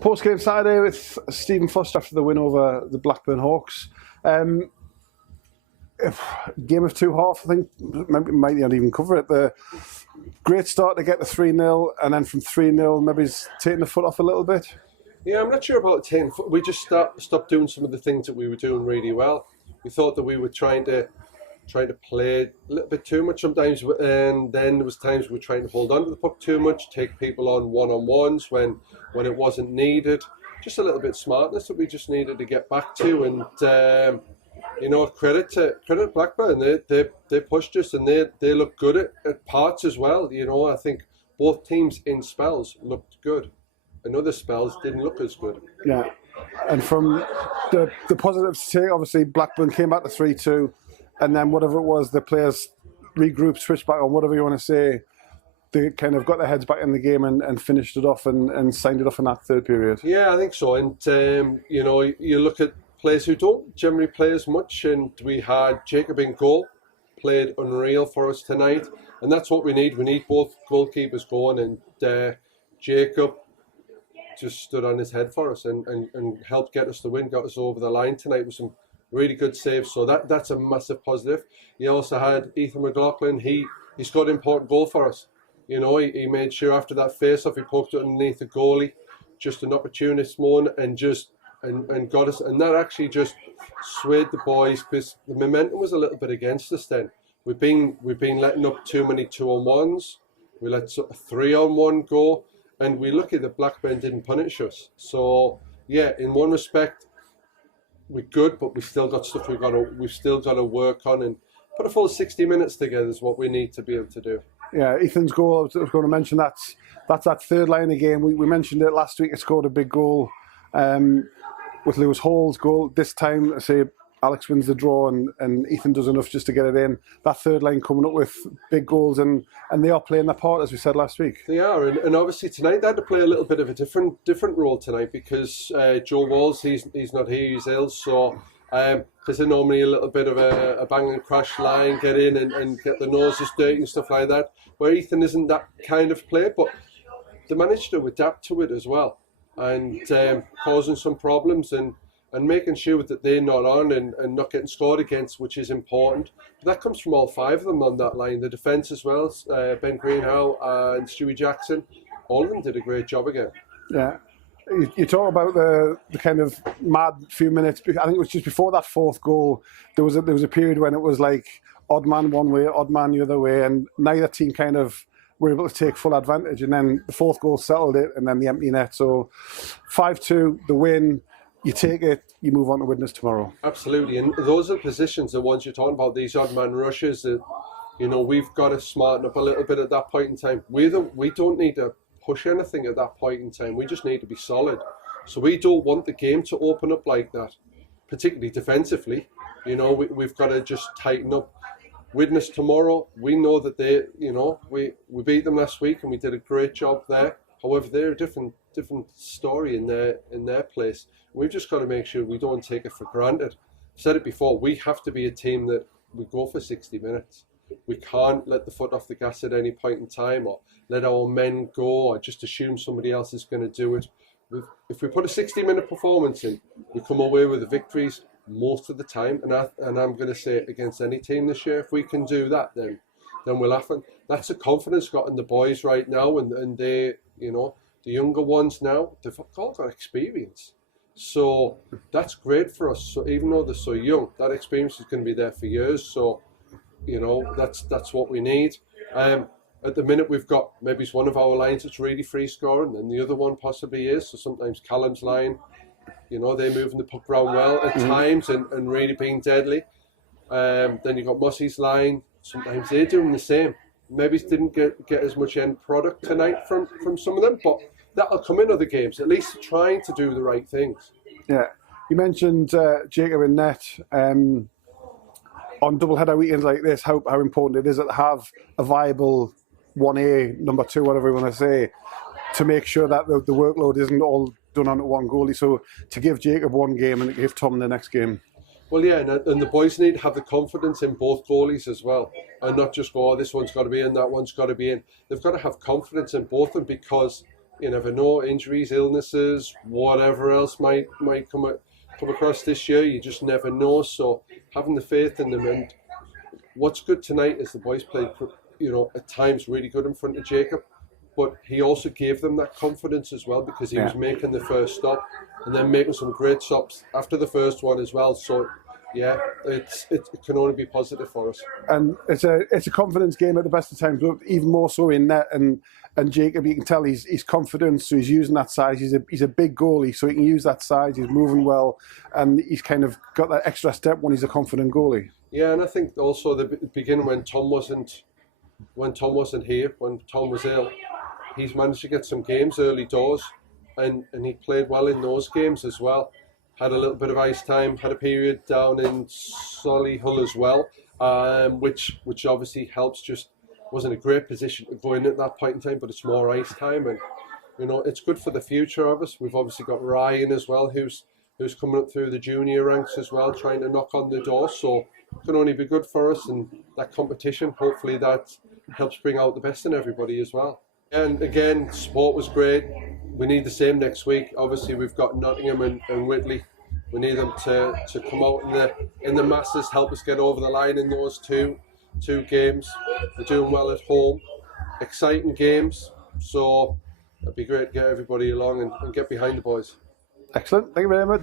Post-game Saturday with Stephen Foster after the win over the Blackburn Hawks. Game of two halves, I think, might not even cover it. The great start to get the 3-0, and then from 3-0, maybe he's taking the foot off a little bit. Yeah, I'm not sure about 10. We just stopped doing some of the things that we were doing really well. We thought that we were trying to play a little bit too much sometimes, and then there was times we were trying to hold on to the puck too much, take people on one-on-ones when it wasn't needed. Just a little bit smartness that we just needed to get back to, and credit to Blackburn. They pushed us, and they look good at parts as well. I think both teams in spells looked good, and other spells didn't look as good. Yeah, and from the positives to take, obviously Blackburn came back to 3-2, and then whatever it was, the players regrouped, switched back on, whatever you want to say. They kind of got their heads back in the game and finished it off and signed it off in that third period. Yeah, I think so. And you look at players who don't generally play as much, and we had Jacob in goal, played unreal for us tonight, and that's what we need. We need both goalkeepers going, and Jacob just stood on his head for us and helped get us the win, got us over the line tonight with some really good saves. So that's a massive positive. You also had Ethan McLaughlin. He scored an important goal for us. He made sure after that face-off he poked it underneath the goalie, just an opportunist moment, and got us. And that actually just swayed the boys, because the momentum was a little bit against us then. We've been letting up too many 2-on-1s. We let a 3-on-1 go, and we lucky that Blackburn didn't punish us. So yeah, in one respect, we're good, but we've still got stuff we've still got to work on, and put a full 60 minutes together is what we need to be able to do. Yeah, Ethan's goal, I was going to mention that's that third line again. We mentioned it last week. He scored a big goal with Lewis Hall's goal. This time, I say Alex wins the draw and Ethan does enough just to get it in. That third line coming up with big goals, and they are playing their part, as we said last week. They are, and obviously tonight they had to play a little bit of a different role tonight, because Joe Walls, he's not here, he's ill, so because they're normally a little bit of a bang and crash line, get in and get the noses dirty and stuff like that, where Ethan isn't that kind of player, but they managed to adapt to it as well, and causing some problems and making sure that they're not on and not getting scored against, which is important. But that comes from all five of them on that line. The defence as well, Ben Greenhow and Stewie Jackson, all of them did a great job again. Yeah. You talk about the kind of mad few minutes. I think it was just before that fourth goal, there was a period when it was like odd man one way, odd man the other way, and neither team kind of were able to take full advantage. And then the fourth goal settled it, and then the empty net. So 5-2, the win. You take it, you move on to witness tomorrow. Absolutely, and those are positions, the ones you're talking about, these odd man rushes, that we've got to smarten up a little bit at that point in time. We don't need to push anything at that point in time. We just need to be solid. So we don't want the game to open up like that, particularly defensively. We've got to just tighten up. Witness tomorrow, we know that we beat them last week and we did a great job there. However, they're a different story in their place. We've just got to make sure we don't take it for granted. I've said it before, we have to be a team that we go for 60 minutes. We can't let the foot off the gas at any point in time, or let our men go, or just assume somebody else is going to do it. If we put a 60-minute performance in, we come away with the victories most of the time. And I'm going to say it against any team this year. If we can do that, then we're laughing. That's a confidence got in the boys right now, and they, the younger ones now, they've all got experience. So that's great for us. So even though they're so young, that experience is going to be there for years. So, that's what we need. At the minute, we've got maybe it's one of our lines that's really free scoring, and the other one possibly is. So sometimes Callum's line, they're moving the puck around well at times and really being deadly. Then you've got Mussey's line. Sometimes they're doing the same. Maybe didn't get as much end product tonight from some of them, but that'll come in other games. At least trying to do the right things. Yeah, you mentioned Jacob in net. On double-header weekends like this, how important it is to have a viable 1A, number 2, whatever you want to say, to make sure that the workload isn't all done on one goalie. So to give Jacob one game and give Tom the next game. Well, yeah, and the boys need to have the confidence in both goalies as well, and not just go, this one's got to be in, that one's got to be in. They've got to have confidence in both of them, because you never know, injuries, illnesses, whatever else might come across this year. You just never know. So having the faith in them, and what's good tonight is the boys played, at times really good in front of Jacob, but he also gave them that confidence as well, because he was making the first stop and then making some great stops after the first one as well. So yeah, it can only be positive for us. And it's a confidence game at the best of times, but even more so in net. And Jacob, you can tell he's confident, so he's using that size. He's a big goalie, so he can use that size. He's moving well, and he's kind of got that extra step when he's a confident goalie. Yeah, and I think also the beginning when Tom wasn't here, when Tom was ill, he's managed to get some games early doors, and he played well in those games as well. Had a little bit of ice time, had a period down in Solihull as well, which obviously helps. Just wasn't a great position to go in at that point in time, but it's more ice time, and it's good for the future of us. We've obviously got Ryan as well, who's coming up through the junior ranks as well, trying to knock on the door. So it can only be good for us, and that competition, hopefully that helps bring out the best in everybody as well. And again, support was great. We need the same next week. Obviously, we've got Nottingham and Whitley. We need them to come out in the masses, help us get over the line in those two games. They're doing well at home. Exciting games. So it'd be great to get everybody along and get behind the boys. Excellent. Thank you very much.